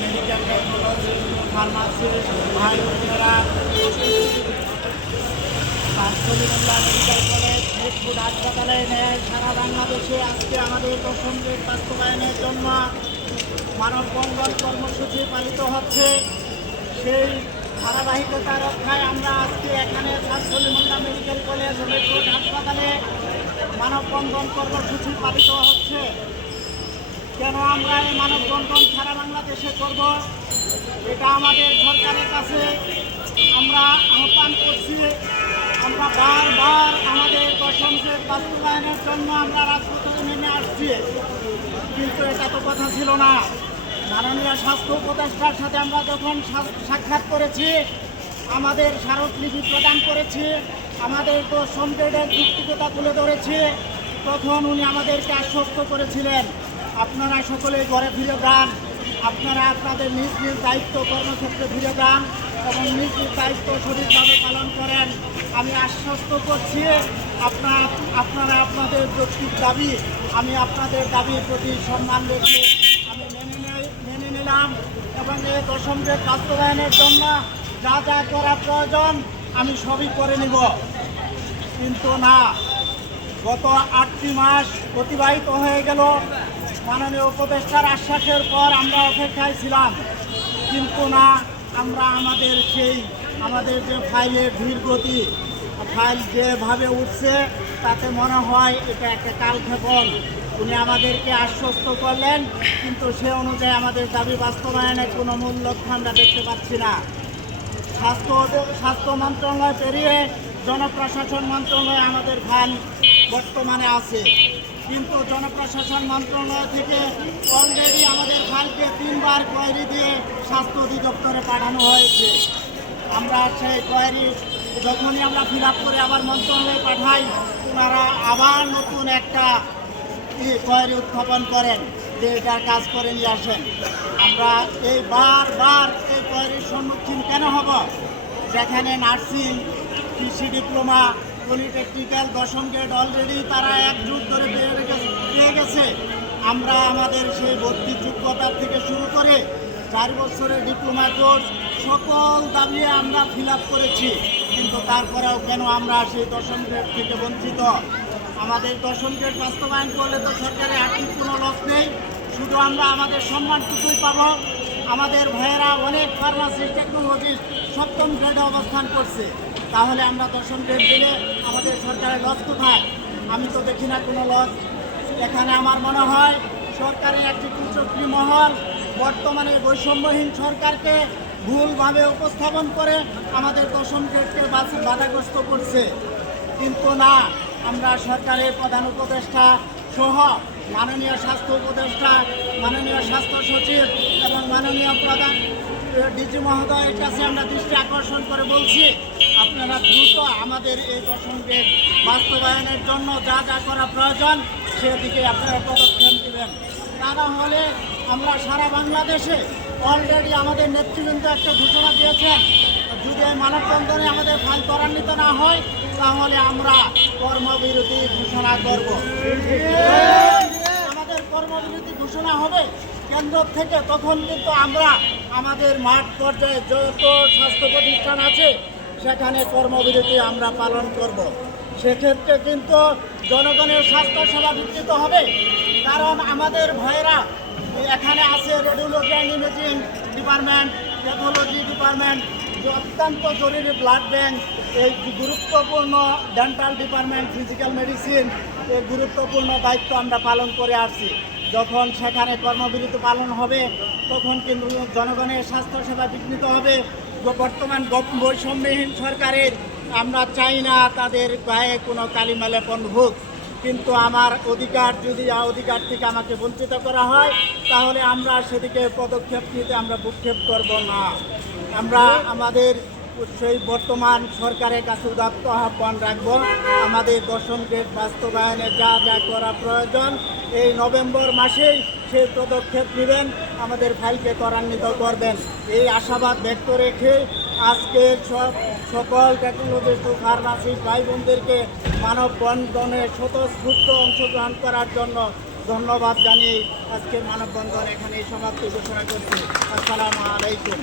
Medical technology pharmacy ভাই বোনেরা সাতচল্লিশা medical college Mirpur হাসপাতালে নেয় সারা বাংলাদেশে আজকে আমাদের দশমদের বাস্তবায়নের জন্য মানববন্ধন কর্মসূচি পালিত হচ্ছে সেই ধারাবাহিকতা রক্ষায় আমরা আজকে এখানে সাতচল্লিশা মেডিকেল কলেজ মিরপুর হাসপাতালে মানববন্ধন কর্মসূচি পালিত হচ্ছে। কেন আমরা এই মানববন্ধন সারা বাংলাদেশে করব? এটা আমাদের সরকারের কাছে আমরা আহ্বান করছি। আমরা বারবার আমাদের দশমদের বাস্তবায়নের জন্য আমরা রাজপথে নেমে আসছি। কিন্তু এটা তো কথা ছিল না। মাননীয় স্বাস্থ্য উপদেষ্টার সাথে আমরা যখন সাক্ষাৎ করেছি, আমাদের স্মারকলিপি প্রদান করেছি, আমাদের তো সম্পদের যুক্তিকতা তুলে ধরেছি তখন উনি আমাদেরকে আশ্বস্ত করেছিলেন, আপনারা সকলে ঘরে ফিরে যান। আপনারা আপনাদের নিজ নিজ দায়িত্ব কর্মক্ষেত্রে ফিরে যান এবং নিজ নিজ দায়িত্ব সঠিকভাবে পালন করেন। আমি আশ্বস্ত করছি, আপনার, আপনারা আপনাদের যৌক্তিক দাবি, আমি আপনাদের দাবির প্রতি সম্মান রেখে আমি মেনে মেনে নিলাম এবং এই দশমদের বাস্তবায়নের জন্য যা যা করা প্রয়োজন, আমি সবই করে নিব। কিন্তু না গত আটটি মাস অতিবাহিত হয়ে গেল। মাননীয় উপদেষ্টার আশ্বাসের পর আমরা অপেক্ষায় ছিলাম। কিন্তু না, আমরা আমাদের সেই, আমাদের যে ফাইলের ধীর গতি ফাইল যেভাবে উঠছে, তাতে মনে হয় এটা একটা কালক্ষেপণ। উনি আমাদেরকে আশ্বস্ত করলেন, কিন্তু সে অনুযায়ী আমাদের দাবি বাস্তবায়নের কোনো মূল লক্ষ্য আমরা দেখতে পাচ্ছি না। স্বাস্থ্য স্বাস্থ্য মন্ত্রণালয় পেরিয়ে জনপ্রশাসন মন্ত্রণালয় আমাদের ফাইল বর্তমানে আছে। কিন্তু জনপ্রশাসন মন্ত্রণালয় থেকে অলরেডি আমাদের ফাইলকে তিনবার কোয়ারি দিয়ে স্বাস্থ্য অধিদপ্তরে পাঠানো হয়েছে। আমরা সেই কোয়ারি যখনই আমরা ফিল করে আবার মন্ত্রণালয়ে পাঠাই ওনারা আবার নতুন একটা কোয়ারি উত্থাপন করেন যে এটার কাজ করে নিয়ে আসেন। আমরা এই বারবার এই কোয়ারির সম্মুখীন কেন হব? যেখানে নার্সিং, কৃষি ডিপ্লোমা পলিটেকনিক্যাল দশম গ্রেড অলরেডি তারা এক যুগ ধরে পেয়ে গেছে আমরা আমাদের সেই ভর্তি যোগ্যতার থেকে শুরু করে চার বছরের ডিপ্লোমা কোর্স সকল দাবি আমরা ফিল করেছি। কিন্তু তারপরেও কেন আমরা সেই দশম গ্রেড থেকে বঞ্চিত? আমাদের দশম গ্রেড বাস্তবায়ন করলে তো সরকারের আর্থিক কোনো লস নেই। শুধু আমরা আমাদের সম্মানটুকুই পাবো। আমাদের ভাইয়েরা অনেক ফার্মাসি টেকনোলজিস্ট সপ্তম গ্রেডে অবস্থান করছে। তাহলে আমরা দর্শন গ্রেড দিলে আমাদের সরকারের লস কোথায়? আমি তো দেখি না কোনো লস এখানে আমার মনে হয় সরকারের একটি কুচক্রী মহল বর্তমানে বৈষম্যহীন সরকারকে ভুলভাবে উপস্থাপন করে আমাদের গ্রেডকে বাধা- বাধাগ্রস্ত করছে। কিন্তু না, আমরা সরকারের প্রধান উপদেষ্টা সহ মাননীয় স্বাস্থ্য উপদেষ্টা, মাননীয় স্বাস্থ্য সচিব এবং মাননীয় প্রধান ডিজি মহোদয়ের কাছে আমরা দৃষ্টি আকর্ষণ করে বলছি আপনারা দ্রুত আমাদের এই দশম বাস্তবায়নের জন্য যা যা করা প্রয়োজন, সেদিকে আপনারা পদক্ষেপ দেবেন তা না হলে আমরা সারা বাংলাদেশে অলরেডি আমাদের নেতৃবৃন্দ একটা ঘোষণা দিয়েছেন, যদি এই মানববন্ধনে আমাদের ফাইল ত্বরান্বিত না হয়, তাহলে আমরা কর্মবিরতি ঘোষণা করব। আমাদের কর্মবিরতি ঘোষণা হবে কেন্দ্র থেকে, তখন কিন্তু আমরা আমাদের মাঠ পর্যায়ে যত স্বাস্থ্য প্রতিষ্ঠান আছে সেখানে কর্মবিরতি আমরা পালন করব। সেক্ষেত্রে কিন্তু জনগণের স্বাস্থ্য সেবা বিকৃত হবে। কারণ আমাদের ভয়েরা এখানে আছে radiology and imaging department pathology department অত্যন্ত জরুরি ব্লাড ব্যাংক এই গুরুত্বপূর্ণ ডেন্টাল ডিপার্টমেন্ট ফিজিক্যাল মেডিসিন এই গুরুত্বপূর্ণ দায়িত্ব আমরা পালন করে আসছি। যখন সেখানে কর্মবিরতি পালন হবে, তখন কিন্তু জনগণের স্বাস্থ্যসেবা বিঘ্নিত হবে। বর্তমান বৈষম্যহীন সরকারের আমরা চাই না তাদের গায়ে কোনো কালিমালেপন হোক। কিন্তু আমার অধিকার, যদি অধিকার থেকে আমাকে বঞ্চিত করা হয়, তাহলে আমরা সেদিকে পদক্ষেপ নিতে আমরা ভূক্ষেপ করব না। আমরা আমাদের সেই বর্তমান সরকারের কাছে উদাত্ত আহ্বান রাখব। আমাদের দশম গ্রেড বাস্তবায়নে যা যা করা প্রয়োজন, এই নভেম্বর মাসেই সেই পদক্ষেপ নেবেন, আমাদের ফাইলকে ত্বরান্বিত করবেন। এই আশাবাদ ব্যক্ত রেখে আজকের সব সকল টেকনোলজিস্ট ও ফার্মাসিস্ট ভাই বোনদেরকে মানববন্ধনে স্বতঃস্ফূর্ত অংশগ্রহণ করার জন্য ধন্যবাদ জানিয়ে আজকে মানববন্ধন এখানে সমাপ্তি ঘোষণা করছি। আসসালামু আলাইকুম।